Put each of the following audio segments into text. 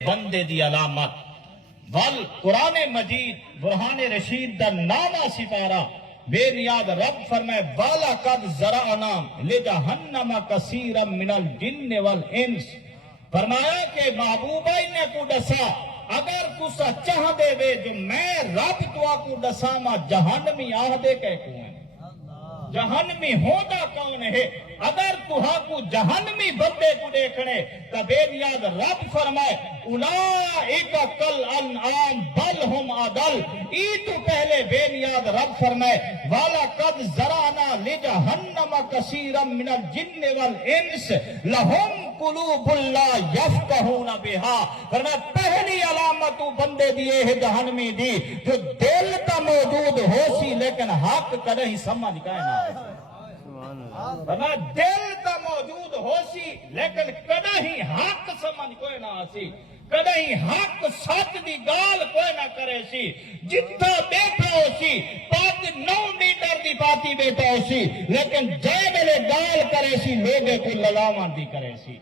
بندے دی علامت ول قرآن مجید برہان رشید دا نامہ سپارہ بے نیاد رب فرمائے والا قد زرعنا لجہنم کثیرا من الجن والانس، فرمایا کہ محبوبہ نے کو ڈسا اگر تسا چاہ دے وے جو میں رب تو کو ڈسا ما جہنمی آہ دے کہ کون جہنمی ہوتا کون ہے؟ اگر تہا کو جہنمی بندے کو دیکھنے تو بے نیاد رب فرمائے اولئک کل انعام بل ہم اضل، ای تو پہلے بے نیاد رب فرمائے والا قد زرعنا لجہنم کثیرا من الجن والانس لہم قلوب لا یفقہون بہا، فرمائے پہلی علامت بندے دیئے ہے جہنمی دی جو دل تا موجود ہو سی لیکن حق کدیں سمجھ گئے نہ فرمایا دل تا موجود ہو سی لیکن کدیں حق سمجھ کوئی نہ آسی، کدیں حق سچ دی گال کوئی نہ کرے سی، جتھا بیٹھا ہو سی 9 میٹر دی پاتی بیٹھا ہو سی لیکن جے میرے گال کرے سی لوگے کو للامان دی کرے سی،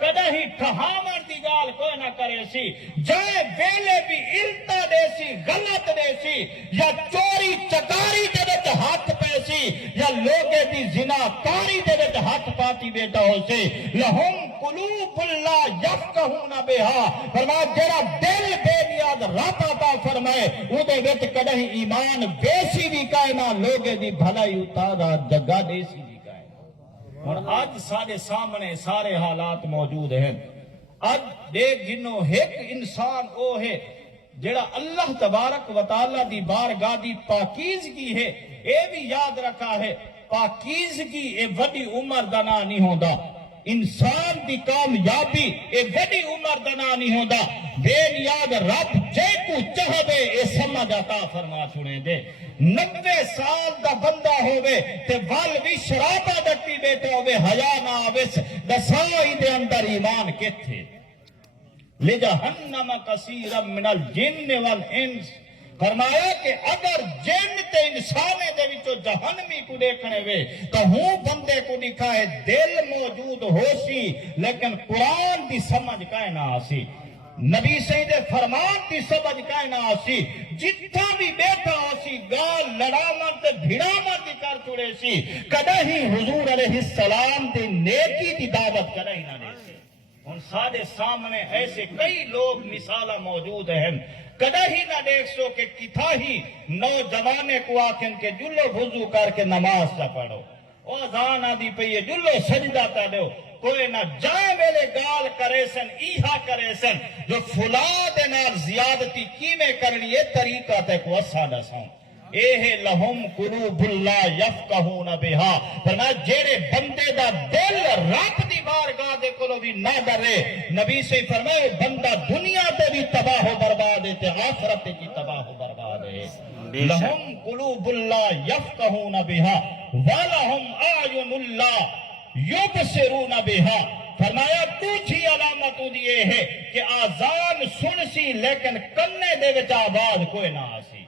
کدہیں ٹھہامر دی گال کوئی نہ کرے سی، جائے ویلے بھی الٹا دے سی غلط دے سی یا چوری چکاری دے وچ ہاتھ پے سی یا لوگے دی زنا کاری دے وچ ہاتھ پاتی بیٹھا ہو سی لہم قلوب لا یفقہون بہا، فرمایا جڑا دل بے نیاد رب عطا فرمائے او دے وچ کدہیں ایمان بیسی بھی کائنا لوگے دی بھلائی اتارا جگہ دے سی اور آج سارے سامنے سارے حالات موجود ہیں۔ آج دیکھ جنوں ایک انسان او ہے جڑا اللہ تبارک و تعالیٰ دی بارگاہ دی پاکیزگی ہے، اے بھی یاد رکھا ہے پاکیزگی اے وڈی عمر دا نہ نہیں ہوندا، انسان دی کامیابی اے وڈی عمر دا نہ نہیں ہوندا، بے نیاد رب جے کو چاہے اے سمجھ عطا فرما چھوڑے دے۔ 90 سال دا بندہ ہوئے تے وال بھی شرابہ ڈٹی بیٹھا ہوئے حیا نہ آویس دسائی دے اندر ایمان کتھے لجہنم کثیرا من الجن والانس، فرمایا کہ اگر جن تے انسانے دے وچوں جہنمی کو دیکھنے وے تو ہوں بندے کو دکھائے دل موجود ہو سی لیکن قرآن دی سمجھ کائے نہ آسی، نبی سید فرمان دی سمجھ کائے نہ آسی، جتھا بھی بیٹھا ہو سی گال لڑامت تے بھڑامت دی کر چھوڑے سی، کدہیں حضور علیہ السلام دی نیکی دی دعوت کدہیں نہ دے سی۔ ان سارے سامنے ایسے کئی لوگ مثالہ موجود ہیں، کدہیں نہ دیکھ سو کہ کتھا ہی نوجوانے کو آکھن کے جلو وضو کر کے نماز تا پڑھو، او اذان آدھی پئیے جلو سجدہ تا دو، کوئی نہ جائے میرے گال کرے سن ایہا کرے سن جو فلا دے نال زیادتی کیمیں کرنی یہ طریقہ تے کو اسادہ سن اے لہم قلوب لا یفقہون بہا، فرمایا جیڑے بندے دا دل رب دی بارگاہ دے کولو بھی نہ ڈرے، نبی سے فرمائے بندہ دنیا تے بھی تباہ و برباد ہے تے آخرت کی تباہ و برباد ہے۔ لہم قلوب لا یفقہون بہا ولہم اعین لا یبصرون بہا، فرمایا دوسری علامت دیئے ہے کہ آذان سن سی لیکن کنے دے وچ آواز کوئی نہ آسی،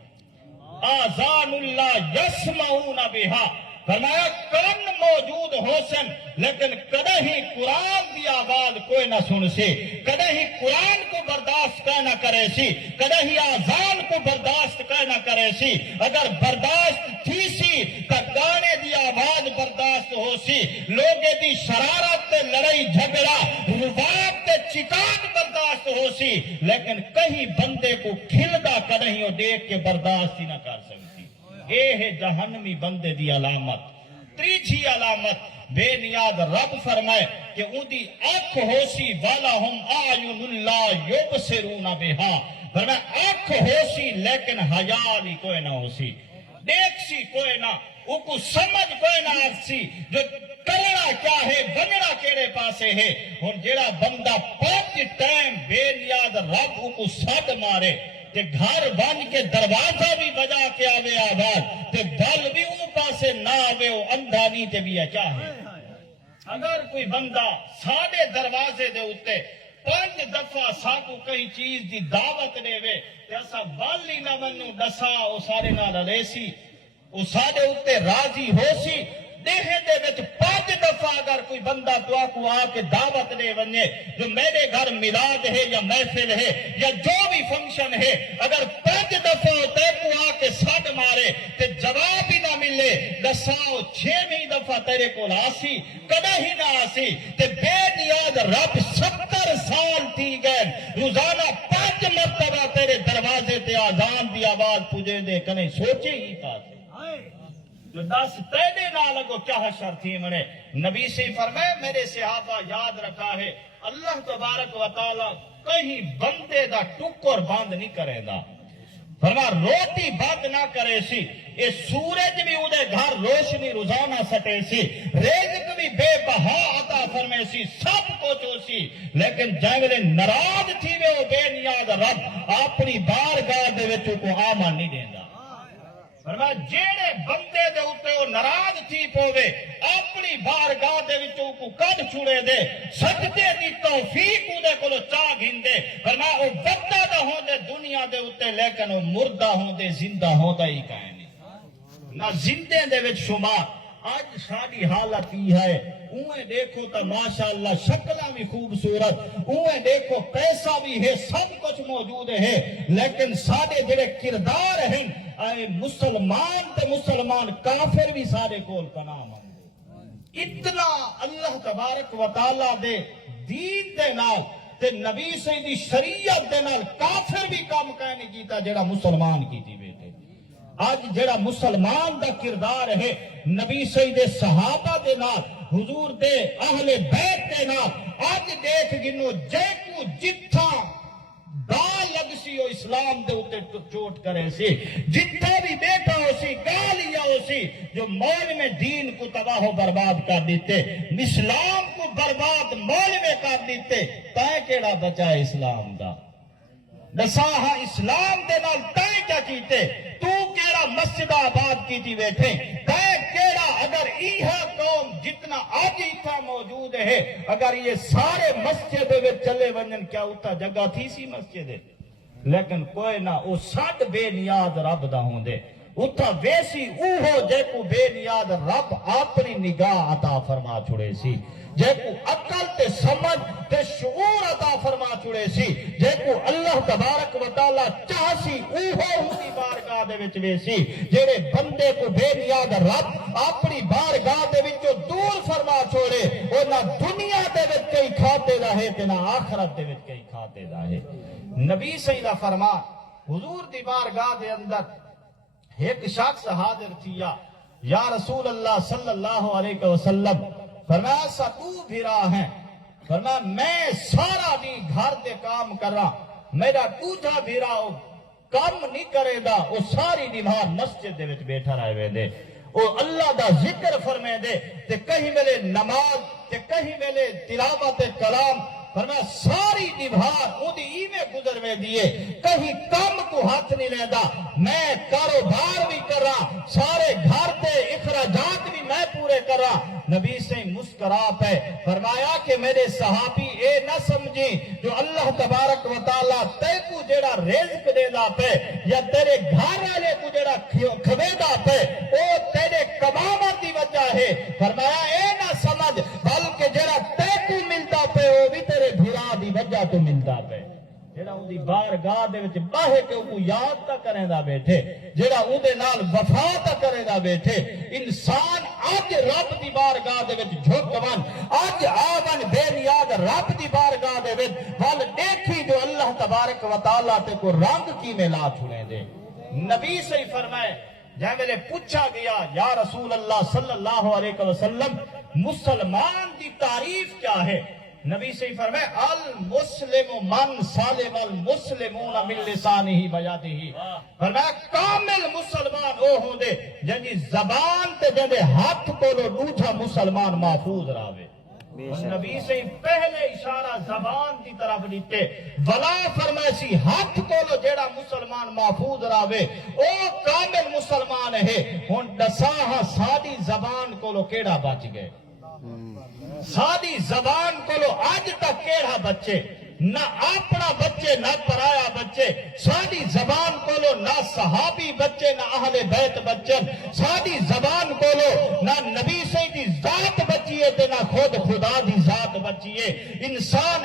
آذان اللہ یسمعون بہا، فرمایا کن موجود ہو سن لیکن کدہیں قرآن دی آواز کوئی نہ سن سی، کدہیں قرآن کو برداشت کا نہ کرے سی، کدہیں آذان کو برداشت کا نہ کرے سی، اگر برداشت تھی سی تو گانے دی آواز برداشت ہو سی، لوگے دی شرارت تے لڑائی جھگڑا رباب تے چکاٹ برداشت ہو سی، لیکن کہیں بندے کو کھلدا کدہیں وہ دیکھ کے برداشت ہی نہ کر سکتی، اے ہے جہنمی بندے دی علامت۔ تیسری علامت بے نیاد رب فرمائے کہ ان دی آنکھ ہو سی وَلَهُمْ أَعْيُنٌ لَا يُبْصِرُونَ بِهَا، فرمایا آنکھ ہو سی لیکن حیالی کوئی نہ ہو سی، دیکھ سی کوئی نہ، ان کو سمجھ کوئی نہ آگ سی، جو کرنا کیا ہے بننا کیڑے پاسے ہے، اور جیڑا بندہ 5 ٹائم بے نیاد رب ان کو سد مارے کہ گھر بن کے دروازہ بھی بجا کے آوے آواز تے بل بھی ان پاسے نہ آوے وہ اندھا نہیں تے بھی چاہے، اگر کوئی بندہ ساڑے دروازے دے اتے 5 دفعہ ساکو کئی چیز دی دعوت دے وے تے ایسا بل ہی نہ منو ڈسا او سارے نہ رلے سی، او ساڑے اتے راضی ہو سی، دیہے دے وچ 5 دفعہ اگر کوئی بندہ دعا کو آ کے دعوت دے ونجے جو میرے گھر میلاد ہے یا محفل ہے یا جو بھی فنکشن ہے، اگر 5 دفعہ تے کو آ کے سڈ مارے تے جواب ہی نہ ملے، دساؤ 6ویں دفعہ تیرے کو آسی کدے ہی نہ آسی تے بے نیاز رب 70 سال تھی گئے روزانہ 5 مرتبہ تیرے دروازے تے آزان دی آواز پجے دے کنے سوچے ہی تھا جو 10 تیرے نہ لگو کیا حشر تھی منے۔ نبی سے فرمائے میرے صحابہ یاد رکھا ہے اللہ تبارک و تعالی کہیں بندے دا ٹکر بند نہیں کرے دا، فرما روٹی بند نہ کرے سی، یہ سورج بھی اودے گھر روشنی روزانہ سٹے سی، رزق بھی بے بہا عطا فرمے سی، سب کچھ ہو سی، لیکن جنگلے ناراض تھی وے وہ بے نیاز رب اپنی بارگاہ دے وچوں کو آمن نہیں دیندا۔ فرمایا جیڑے بندے دے اوتے او ناراض تھی پوے اپنی بارگاہ دے وچوں کو کڈ چھڑے دے، سجدے دی توفیق اودے کولو چاہ گھندے، فرمایا او بندہ دا ہوندے دنیا دے اوتے لیکن او مردہ ہوندے زندہ ہوندا ہی کائیں نہیں، نہ زندے دے وچ شمار۔ آج ساری حالت ہی ہے اوے دیکھو تو ماشاءاللہ شکلہ بھی خوبصورت، اوے دیکھو پیسہ بھی ہے، سب کچھ موجود ہے، لیکن سارے جڑے کردار ہیں اے مسلمان تے مسلمان کافر بھی سارے کول کا نام ہے۔ اتنا اللہ تبارک و تعالی دے دین دے نال تے نبی سیدی شریعت دے نال کافر بھی کام کہنے کیتا جڑا مسلمان کیتی بیٹے۔ آج جڑا مسلمان دا کردار ہے نبی سید صحابہ دے نال حضور دے اہل بیت دے نال آج دیکھ گنو جے کو جتھا دا لگ سی او اسلام دے اوتے چوٹ کرے سی، جتھا بھی بیٹھا ہو سی گالیا ہو سی، جو مول میں دین کو تباہ و برباد کر دیتے، اسلام کو برباد مول میں کر دیتے، تائیں کیڑا بچا اسلام دا؟ دساہا اسلام دے نال تائیں کیا کیتے؟ تو کیڑا مسجد آباد کیتی بیٹھے، تائیں کیڑا اگر ایہا قوم جتنا آج اتھا موجود ہے اگر یہ سارے مسجد میں چلے ونجن کیا اتھا جگہ تھی سی مسجد ہے، لیکن کوئی نہ او ساڈ بے نیاز رب دا ہوندے اتھا ویسی اوہو جے کو بے نیاز رب اپنی نگاہ عطا فرما چھڑے سی، جے کو عقل تے سمجھ تے شعور عطا فرما چھڑے سی، جے کو اللہ تبارک و تعالی چاہسی اوہو ہوندی بارگاہ دے وچ ویسی، جڑے بندے کو بے نیاز رب اپنی بارگاہ دے وچوں دور فرما چھوڑے او نہ دنیا دے وچ کئی کھاتے دا ہے تے نہ آخرت دے وچ کئی کھاتے دا ہے۔ نبی سیدہ فرمان حضور دی بارگاہ دے اندر ایک شخص حاضر تھیا، یا رسول اللہ صلی اللہ علیہ وسلم، فرمایا سا تو بھرا ہے، فرمایا میں سارا دن گھر دے کام کر رہا، میرا دوجا بھرا ہو کام نہیں کرے دا، وہ ساری نبھار مسجد دے وچ بیٹھا رہے وے دے، وہ اللہ دا ذکر فرمے دے، تے کہیں ملے نماز تے کہیں ملے تلاوت کلام، فرمایا ساری نبھار اودی ایویں گزر میں دیے، کہیں کم کو ہاتھ نہیں لیدا، میں کاروبار بھی کر رہا، سارے گھر تے اخراجات بھی میں پورے کر رہا۔ نبی سے مسکرا پہ فرمایا کہ میرے صحابی اے نہ سمجھی جو اللہ تبارک و تعالی تے کو جڑا رزق دے دا پہ یا تیرے گھر والے کو جڑا کھوے دا پہ او تیرے کمامت دی وجہ ہے، فرمایا اے نہ سمجھ بلکہ جڑا تے کو ملتا پہ وہ بھی تیرے بھرا دی وجہ تو ملتا پہ، جڑا اون دی بارگاہ دے وچ باہے کے او یاد تا کریں دا بیٹھے، جڑا اون دے نال وفا تا کریں دا بیٹھے، انسان اج رب دی بارگاہ دے وچ جھک ون، اج آون بے نیاز رب دی بارگاہ دے وچ ول دیکھی جو اللہ تبارک و تعالی تے کو رنگ کی ملا چھڑے دے۔ نبی سے فرمائے جہاں میں نے پوچھا گیا یا رسول اللہ صلی اللہ علیہ وسلم مسلمان دی تعریف کیا ہے؟ نبی سے فرمائے المسلم من سالم المسلمون من لسانہ و یدہ، فرمایا کامل مسلمان وہ ہوں دے جنہی زبان تے جنہی ہاتھ کولو دوجھا مسلمان محفوظ راوے۔ نبی سے پہلے اشارہ زبان دی طرف دیتے، ولا فرمائے سی ہاتھ کولو جیڑا مسلمان محفوظ راوے او کامل مسلمان ہے۔ ہن دساہا ساری زبان کولو کیڑا بچ گئے؟ ساری زبان کولو آج تک کیڑا بچے؟ نہ اپنا بچے نہ پرایا بچے، ساری زبان کولو نہ صحابی بچے نہ اہل بیت بچن، ساری زبان کولو نہ نبی انسان